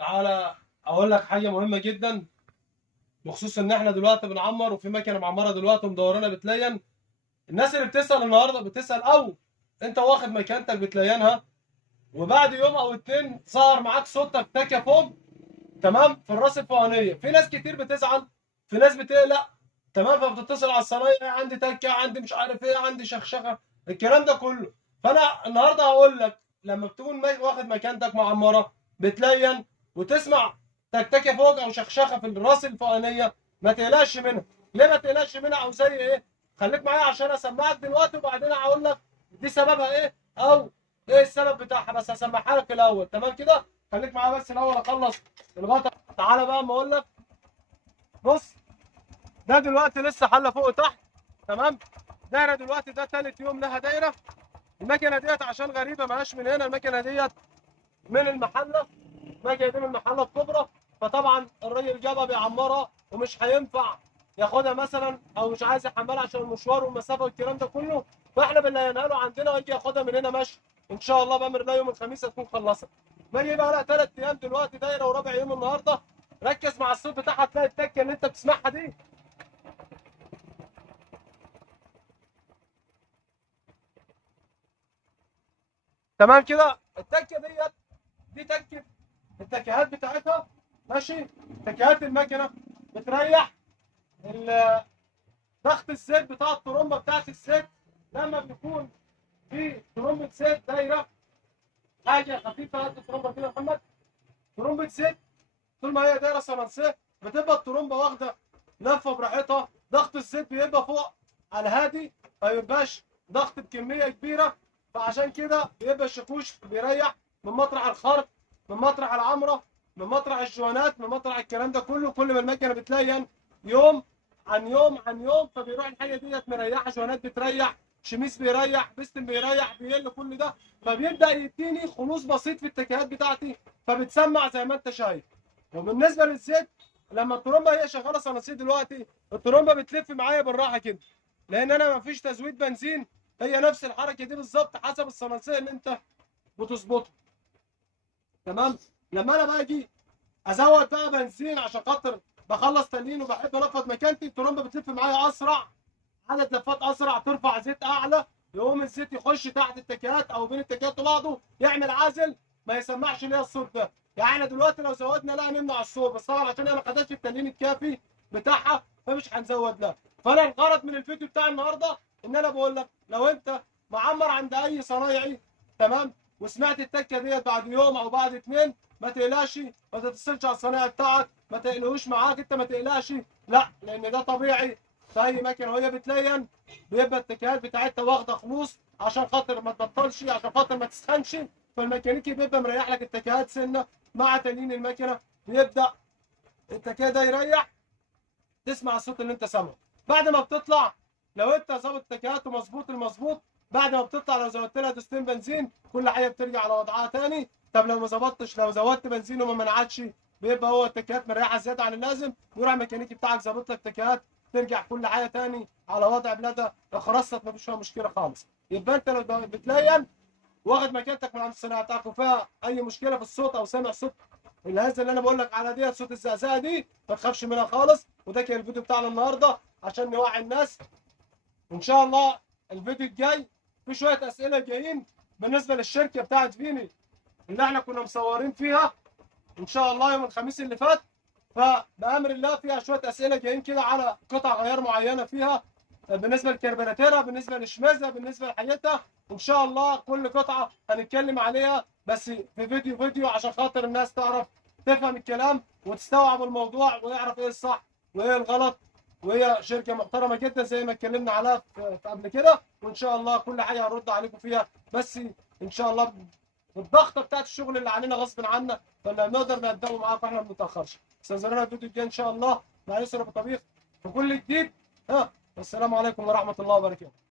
تعالى اقول لك حاجه مهمه جدا بخصوص ان احنا دلوقتي بنعمر وفي مكنه معمره دلوقتي مدورنا بتلين. الناس اللي بتسال النهارده بتسال او انت واخد مكانتك بتلينها، وبعد يوم او اتنين ظهر معاك صوتك تكه فوق، تمام، في الراس الفوقانيه. في ناس كتير بتزعل، في ناس بتقلق، تمام، فبتتصل على الصنايعي: عندي تكه، عندي مش عارف ايه، عندي شخشخه، الكلام ده كله. فانا النهارده هقول لك لما بتكون واخد مكانتك معمره بتلين وتسمع تكتكه فوق او شخشخه في الراس الفوقانيه، ما تقلقش منها. ليه ما تقلقش منها او زي ايه؟ خليك معايا عشان اسمعك دلوقتي وبعدين هقول لك دي سببها ايه او ايه السبب بتاعها، بس هسمعها لك الاول، تمام كده؟ خليك معايا بس الاول اخلص الغطا. تعالى بقى اما اقول لك. بص، ده دلوقتي لسه حله فوق وتحت، تمام. دايره دلوقتي، ده تالت يوم لها دايره. المكنه ديت عشان غريبه ماهاش من هنا، المكنه ديت من المحله، المكنه دي من المحله الكبرى. فطبعا الراجل جابها بيعمرها ومش هينفع ياخدها مثلا، او مش عايز يحملها عشان المشوار والمسافه والكلام ده كله، فاحنا بنلاقيها له عندنا ويجي ياخدها من هنا ماشي. ان شاء الله بامر الله يوم الخميس هتكون خلصت. باجي بقى لها 3 ايام دلوقتي دايره ورابع يوم النهارده. ركز مع الصوت بتاعها، تلاقي التكه اللي انت بتسمعها دي. تمام كده؟ التكه ديت دي تكه التكيهات بتاعتها، ماشي. تكيهات المكنه بتريح ضغط الزيت بتاع الطرمبه بتاعت الزيت. لما بيكون في طرمبه زيت دايره، حاجه خفيفه قد الطرمبه كده يا محمد، طرمبه زيت، طول ما هي دايره صمنسيه بتبقى الطرمبه واخده لفه براحتها، ضغط الزيت بيبقى فوق على هادي، ما بيبقاش ضغط بكميه كبيره. فعشان كده بيبقى الشاكوش بيريح من مطرح الخرط، من مطرح العمره، من مطرح الجوانات، من مطرح الكلام ده كله. كل ما المكنه بتلين يوم عن يوم عن يوم، فبيروح الحاجه ديت مريحه، جوانات بتريح، شميس بيريح، بيستم بيريح، بيقل كل ده، فبيبدا يديني خلوص بسيط في التكيهات بتاعتي، فبتسمع زي ما انت شايف. وبالنسبه للزيت، لما الترومبه هي شغاله صناصير دلوقتي، الترومبه بتلف معايا بالراحه كده، لان انا ما فيش تزويد بنزين، هي نفس الحركه دي بالظبط حسب الصناصير اللي انت بتظبطها، تمام. لما انا باجي ازود بقى بنزين عشان خاطر بخلص تنين وبحب انفض مكانتي، الترومبه بتلف معايا اسرع، عدد لفات اسرع، ترفع زيت اعلى، يقوم الزيت يخش تحت التكيات او بين التكيات وبعضه يعمل عزل، ما يسمعش ليا الصوت ده. يعني احنا دلوقتي لو زودنا لها نمنع الصوت، بس طبعا عشان هي ما خدتش التنين الكافي بتاعها فمش هنزود لها. فانا الغرض من الفيديو بتاع النهارده ان انا بقول لك لو انت معمر عند اي صنايعي، تمام، وسمعت التكه ديت بعد يوم او بعد اتنين، ما تقلقش، ما تتصلش على الصنايعي بتاعك، ما تقلقوش معاك، انت ما تقلقش، لا، لان ده طبيعي في اي مكنه وهي بتلين، بيبقى التكيهات بتاعتها واخده خلوص عشان خاطر ما تبطلش، عشان خاطر ما تسخنش. فالميكانيكي بيبقى مريح لك التكيهات سنه مع تنين المكنه، بيبدا التكيه ده يريح، تسمع الصوت اللي انت سامعه. بعد ما بتطلع، لو انت ظابط تكيهاته مظبوط المظبوط، بعد ما بتطلع لو زودت لها دوستين بنزين كل حاجه بترجع على وضعها تاني. طب لو ما ظبطتش، لو زودت بنزين وما منعتش، بيبقى هو التكيهات مريحه زياده عن اللازم، يروح الميكانيكي بتاعك ظابط لك تكيهات، ترجع كل حاجه تاني على وضع بلادها، خرصت ما فيش فيها مشكله خالص. يبقى انت لو بتلين واخد مكانتك من عند الصناعه بتاعك وفيها اي مشكله في الصوت او سامع صوت الهزه اللي انا بقول لك على ديت، صوت الزقزقه دي، ما تخافش منها خالص. وده كان الفيديو بتاعنا النهارده عشان نوعي الناس. ان شاء الله الفيديو الجاي في شويه اسئله جايين بالنسبه للشركه بتاعت فيني اللي احنا كنا مصورين فيها ان شاء الله يوم الخميس اللي فات. فبامر الله فيها شويه اسئله جايين كده على قطع غيار معينه فيها، بالنسبه للكربيراتيرا، بالنسبه للشمازه، بالنسبه لحاجتها. ان شاء الله كل قطعه هنتكلم عليها، بس في فيديو عشان خاطر الناس تعرف تفهم الكلام وتستوعب الموضوع ويعرف ايه الصح وايه الغلط. وهي شركه محترمه جدا زي ما اتكلمنا عليها في قبل كده، وان شاء الله كل حاجه هنرد عليكم فيها، بس ان شاء الله الضغطه بتاعت الشغل اللي علينا غصب عنا، فلا نقدر نقدمه معاكم، احنا ما بنتاخرش. استنزلونا الفيديو الجاي ان شاء الله مع يسر ابو طبيخ في كل جديد. والسلام عليكم ورحمه الله وبركاته.